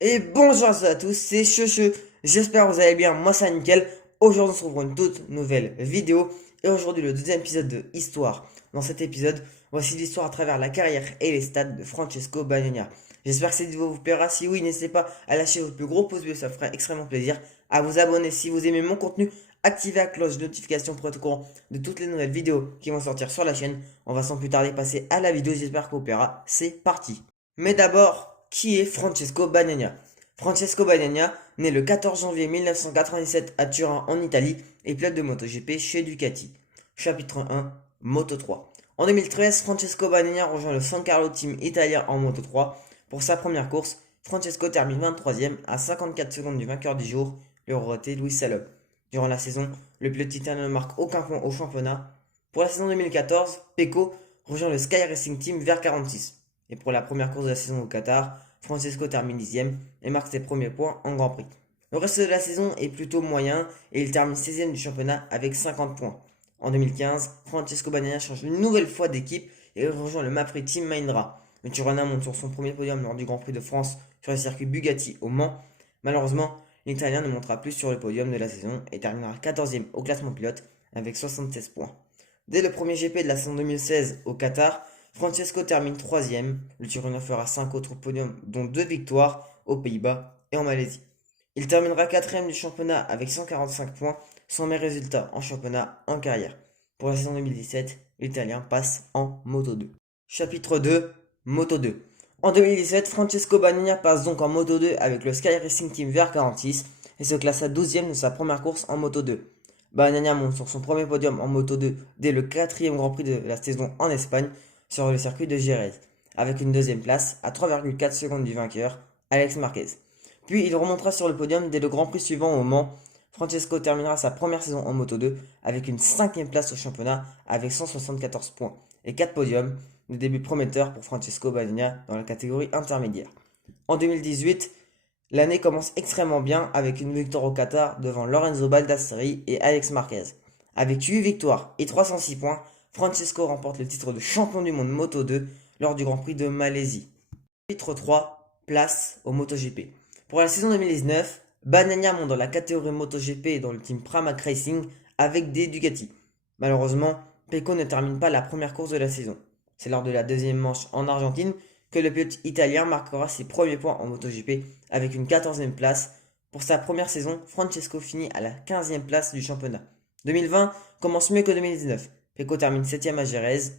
Et bonjour à tous, c'est Checheux. J'espère que vous allez bien, moi ça nickel. Aujourd'hui on se retrouve pour une toute nouvelle vidéo. Et aujourd'hui le deuxième épisode de Histoire. Dans cet épisode, voici l'histoire à travers la carrière et les stats de Francesco Bagnaia. J'espère que cette vidéo vous plaira. Si oui, n'hésitez pas à lâcher votre plus gros pouce bleu, ça ferait extrêmement plaisir. À vous abonner si vous aimez mon contenu. Activez la cloche de notification pour être au courant de toutes les nouvelles vidéos qui vont sortir sur la chaîne. On va sans plus tarder passer à la vidéo, j'espère que vous plaira. C'est parti. Mais d'abord, qui est Francesco Bagnaia? Francesco Bagnaia, né le 14 janvier 1997 à Turin en Italie, est pilote de MotoGP chez Ducati. Chapitre 1, Moto 3. En 2013, Francesco Bagnaia rejoint le San Carlo Team italien en Moto 3. Pour sa première course, Francesco termine 23e à 54 secondes du vainqueur du jour, le Regretté Luis Salop. Durant la saison, le pilote italien ne marque aucun point au championnat. Pour la saison 2014, Pecco rejoint le Sky Racing Team vers 46. Et pour la première course de la saison au Qatar, Francesco termine 10e et marque ses premiers points en Grand Prix. Le reste de la saison est plutôt moyen et il termine 16e du championnat avec 50 points. En 2015, Francesco Bagnaia change une nouvelle fois d'équipe et rejoint le Mapfre Team Mahindra. Le Tirreno monte sur son premier podium lors du Grand Prix de France sur le circuit Bugatti au Mans. Malheureusement, l'Italien ne montera plus sur le podium de la saison et terminera 14e au classement pilote avec 76 points. Dès le premier GP de la saison 2016 au Qatar, Francesco termine 3e. Le Tirreno fera 5 autres podiums, dont 2 victoires aux Pays-Bas et en Malaisie. Il terminera 4e du championnat avec 145 points, son meilleur résultat en championnat en carrière. Pour la saison 2017, l'Italien passe en Moto 2. Chapitre 2, Moto 2. En 2017, Francesco Bagnaia passe donc en Moto 2 avec le Sky Racing Team VR46 et se classe à 12e de sa première course en Moto 2. Bagnaia monte sur son premier podium en Moto 2 dès le 4e Grand Prix de la saison en Espagne sur le circuit de Jerez, avec une deuxième place à 3,4 secondes du vainqueur, Alex Marquez. Puis il remontera sur le podium dès le Grand Prix suivant au Mans. Francesco terminera sa première saison en Moto 2 avec une 5e place au championnat avec 174 points et 4 podiums, des débuts prometteurs pour Francesco Bagnaia dans la catégorie intermédiaire. En 2018, l'année commence extrêmement bien avec une victoire au Qatar devant Lorenzo Baldassari et Alex Marquez. Avec 8 victoires et 306 points, Francesco remporte le titre de champion du monde Moto 2 lors du Grand Prix de Malaisie. Chapitre 3, place au MotoGP. Pour la saison 2019, Bagnaia monte dans la catégorie MotoGP et dans le team Pramac Racing avec des Ducati. Malheureusement, Pecco ne termine pas la première course de la saison. C'est lors de la deuxième manche en Argentine que le pilote italien marquera ses premiers points en MotoGP avec une 14e place. Pour sa première saison, Francesco finit à la 15e place du championnat. 2020 commence mieux que 2019. Pecco termine 7e à Jerez.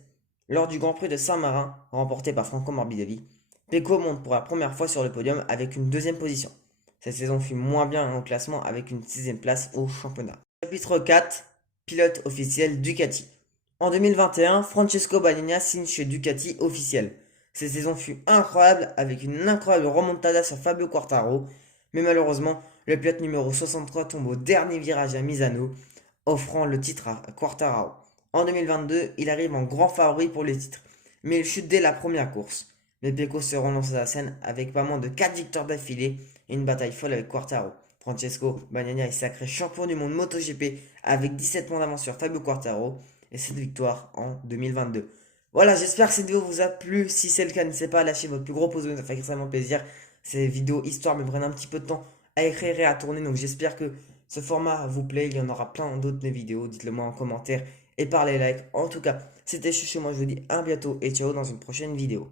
Lors du Grand Prix de Saint-Marin, remporté par Franco Morbidelli, Pecco monte pour la première fois sur le podium avec une deuxième position. Cette saison fut moins bien au classement avec une 6e place au championnat. Chapitre 4, pilote officiel Ducati. En 2021, Francesco Bagnaia signe chez Ducati officiel. Cette saison fut incroyable avec une incroyable remontada sur Fabio Quartararo, mais malheureusement, le pilote numéro 63 tombe au dernier virage à Misano, offrant le titre à Quartararo. En 2022, il arrive en grand favori pour le titre, mais il chute dès la première course. Les Pecco se relancent à la scène avec pas moins de 4 victoires d'affilée et une bataille folle avec Quartararo. Francesco Bagnaia est sacré champion du monde MotoGP avec 17 points d'avance sur Fabio Quartararo et cette victoire en 2022. Voilà, j'espère que cette vidéo vous a plu. Si c'est le cas, n'hésitez pas à lâcher votre plus gros pouce bleu, ça fait extrêmement plaisir. Ces vidéos histoire me prennent un petit peu de temps à écrire et à tourner, donc j'espère que ce format vous plaît. Il y en aura plein d'autres vidéos, dites-le moi en commentaire et par les likes. En tout cas, c'était Chouchou, moi je vous dis à bientôt et ciao dans une prochaine vidéo.